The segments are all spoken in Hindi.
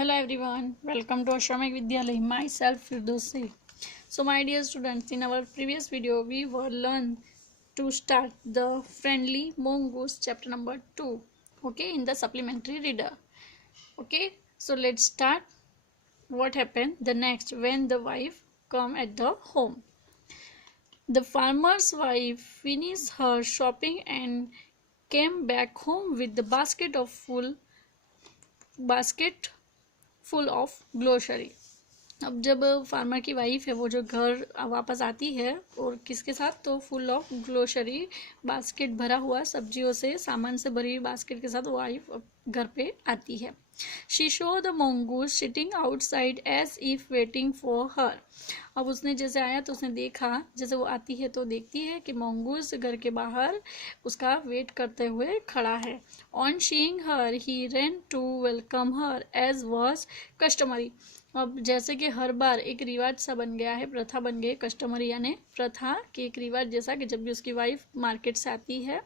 Hello everyone, welcome to Ashramik Vidyalaya. Myself Firdausi. So my dear students, in our previous video we were learned to start the friendly mongoose chapter number 2. Okay, in the supplementary reader. Okay, so let's start. What happened the next when the wife come at the home? The farmer's wife finished her shopping and came back home with the basket full of grocery. अब जब फार्मर की वाइफ है वो जो घर वापस आती है और किसके साथ, तो फुल ऑफ ग्रोसरी, बास्केट भरा हुआ सब्जियों से, सामान से भरी हुई बास्केट के साथ वाइफ घर पे आती है. She show the mongoose sitting outside as if waiting for her. अब उसने जैसे आया तो उसने देखा, जैसे वो आती है तो देखती है कि mongoose घर के बाहर उसका वेट करते हुए खड़ा है. On seeing her he ran to welcome her as was customary. अब जैसे कि हर बार एक रिवाज सा बन गया है, प्रथा बन गई, कस्टमर यानी प्रथा कि एक रिवाज जैसा कि जब भी उसकी वाइफ मार्केट से आती है,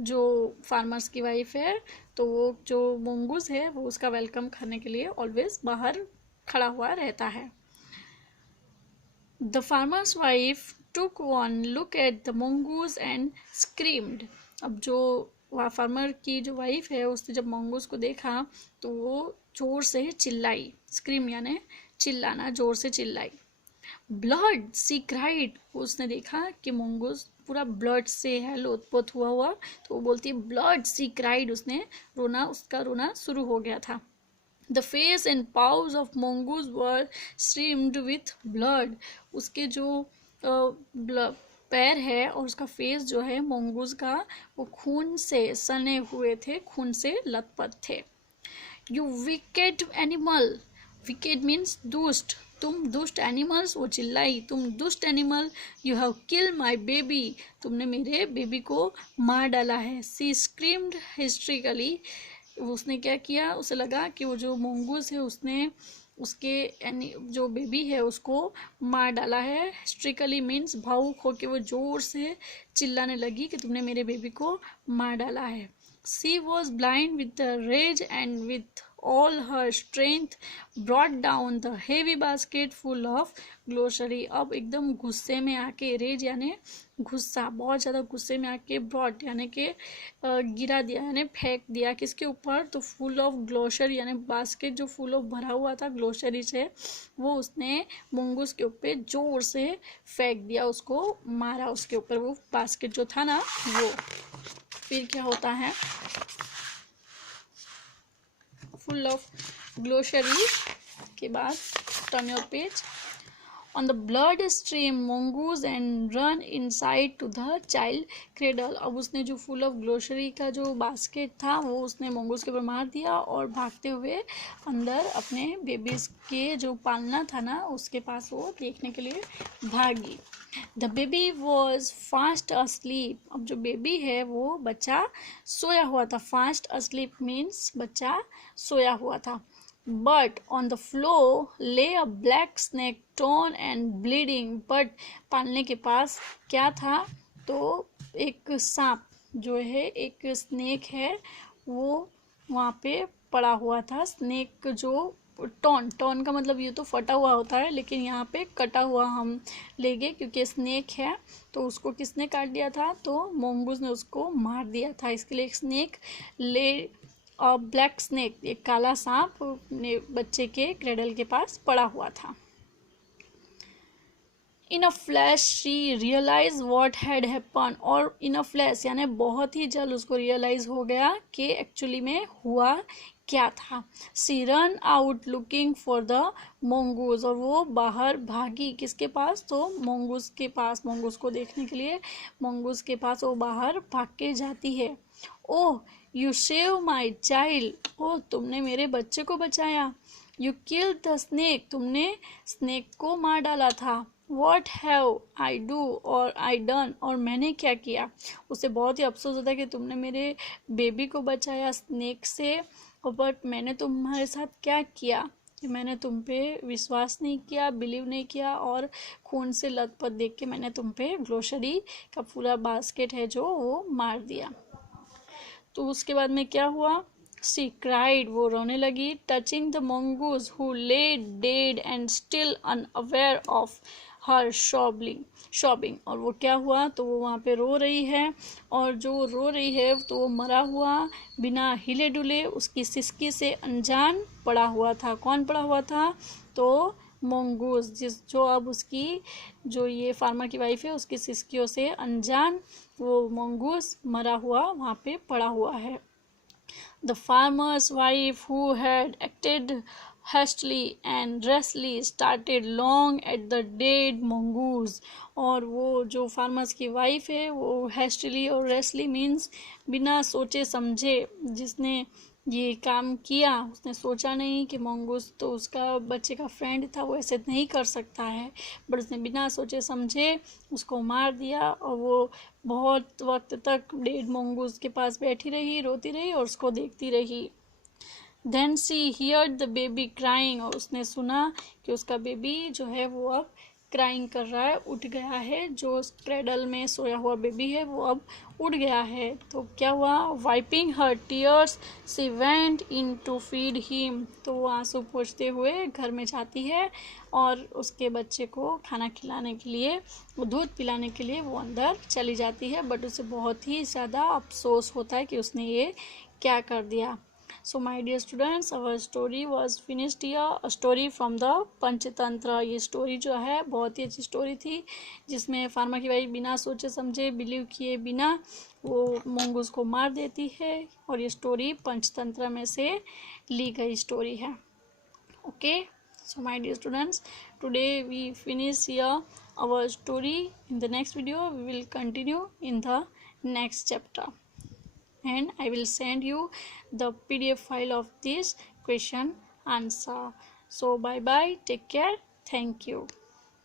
जो फार्मर्स की वाइफ है, तो वो जो mongoose है वो उसका वेलकम करने के लिए ऑलवेज बाहर खड़ा हुआ रहता है. The farmer's wife took one look at the mongoose and screamed. अब जो फार्मर की जो वाइफ है उसने जब mongoose को देखा तो वो जोर से चिल्लाई. स्क्रीम यानी चिल्लाना, जोर से चिल्लाई. ब्लड सी क्राइड. उसने देखा कि mongoose पूरा ब्लड से है लोथपोथ हुआ, तो वो बोलती है ब्लड सी क्राइड. उसने रोना, उसका रोना शुरू हो गया था. The face and paws of mongoose were streamed with blood. उसके जो पैर है और उसका फेस जो है mongoose का, वो खून से सने हुए थे, खून से लथपथ थे. You wicked animal. Wicked means दुष्ट. तुम दुष्ट एनिमल्स, वो चिल्लाई, तुम दुष्ट animal. You have killed my baby. तुमने मेरे बेबी को मार डाला है. सी स्क्रीम्ड हिस्ट्रिकली. उसने क्या किया, उसे लगा कि वो जो mongoose है उसने उसके जो बेबी है उसको मार डाला है. हिस्ट्रिकली मीन्स भावुक होकर वो जोर से चिल्लाने लगी कि तुमने मेरे बेबी को मार डाला है. She was blind with the rage and with all her strength brought down the heavy basket full of grocery. अब एकदम गुस्से में आके, रेज यानी गुस्सा, बहुत ज़्यादा गुस्से में आके, brought यानी कि गिरा दिया, यानी फेंक दिया. किसके ऊपर, तो फुल ऑफ ग्लोसरी यानी बास्केट जो फुल ऑफ भरा हुआ था ग्लोसरी से, वो उसने mongoose के ऊपर जोर से फेंक दिया, उसको मारा उसके ऊपर, वो बास्केट जो था ना वो. फिर क्या होता है, फुल ऑफ ग्लोसरी के बाद turn your page. On the bloodstream mongoose and run inside to the child cradle. अब उसने जो फुल ऑफ ग्लोसरी का जो बास्केट था वो उसने mongoose के ऊपर मार दिया और भागते हुए अंदर अपने बेबीज के जो पालना था ना उसके पास वो देखने के लिए भागी. The baby was fast asleep. अब जो बेबी है वो बच्चा सोया हुआ था. फास्ट अस्लीप मीन्स बच्चा सोया हुआ था. बट ऑन द फ्लोर ले अ black snake torn and bleeding. But पालने के पास क्या था, तो एक सांप जो है, एक स्नेक है, वो वहाँ पे पड़ा हुआ था. स्नेक जो टॉन का मतलब ये तो फटा हुआ होता है, लेकिन यहाँ पे कटा हुआ हम लेंगे क्योंकि स्नेक है. तो उसको किसने काट दिया था, तो mongoose ने उसको मार दिया था. इसके लिए एक स्नेक ले और ब्लैक स्नेक, एक काला सांप ने बच्चे के क्रेडल के पास पड़ा हुआ था. In a flash she realise what had happen. और इन अ फ्लैश यानी बहुत ही जल्द उसको रियलाइज हो गया कि एक्चुअली में हुआ क्या था. She run out looking for the mongoose. और वो बाहर भागी किसके पास, तो mongoose के पास. mongoose को देखने के लिए mongoose के पास वो बाहर भाग के जाती है. Oh you save my child. Oh तुमने मेरे बच्चे को बचाया. You killed the snake. तुमने स्नेक को मार डाला था. वॉट हैव आई डू और आई डन. और मैंने क्या किया. उसे बहुत ही अफसोस होता है कि तुमने मेरे बेबी को बचाया स्नेक से, बट मैंने तुम्हारे साथ क्या किया कि मैंने तुम पे विश्वास नहीं किया, बिलीव नहीं किया, और खून से लथपथ देख के मैंने तुम पे ग्रोसरी का पूरा बास्केट है जो वो मार दिया. तो उसके बाद में क्या हुआ, शी क्राइड, वो रोने लगी, touching the mongoose who lay dead and still unaware of हर शॉबिंग। और वो क्या हुआ, तो वो वहाँ पे रो रही है, और जो रो रही है तो वो मरा हुआ बिना हिले डुले उसकी सिसकी से अनजान पड़ा हुआ था। कौन पड़ा हुआ था, तो मोंगूस, जो अब उसकी, जो ये फार्मर की वाइफ है, उसकी सिसकियों से अनजान वो मोंगूस मरा हुआ वहाँ पे पड़ा हुआ है। The farmer's wife, who had acted hastily and rashly, started long at the dead mongoose। और वो जो फार्मर्स की वाइफ है वो hastily और rashly मीन्स बिना सोचे समझे, जिसने ये काम किया उसने सोचा नहीं कि मंगूस तो उसका बच्चे का फ्रेंड था, वो ऐसे नहीं कर सकता है, बट उसने बिना सोचे समझे उसको मार दिया। और वो बहुत वक्त तक डेड मंगूस के पास बैठी रही, रोती रही और उसको देखती रही। Then she heard the baby crying, और उसने सुना कि उसका बेबी जो है वो अब क्राइंग कर रहा है, उठ गया है, जो क्रेडल में सोया हुआ बेबी है वो अब उठ गया है। तो क्या हुआ, wiping her tears she went in to feed him, तो वो आंसू पोंछते हुए घर में जाती है और उसके बच्चे को खाना खिलाने के लिए, वो दूध पिलाने के लिए वो अंदर चली जाती है, बट उसे बहुत ही ज़्यादा अफसोस होता है कि उसने ये क्या कर दिया। So my dear students, our story was finished here. A story from the Panchatantra. ये स्टोरी जो है बहुत ही अच्छी स्टोरी थी, जिसमें फार्मा की वाइफ बिना सोचे समझे, बिलीव किए बिना वो मंगूस को मार देती है, और ये स्टोरी पंचतंत्र में से ली गई स्टोरी है। Okay, so my dear students, today we finish here our story. In the next video we will continue in the next chapter, and I will send you the PDF file of this question answer. So bye bye, take care, thank you.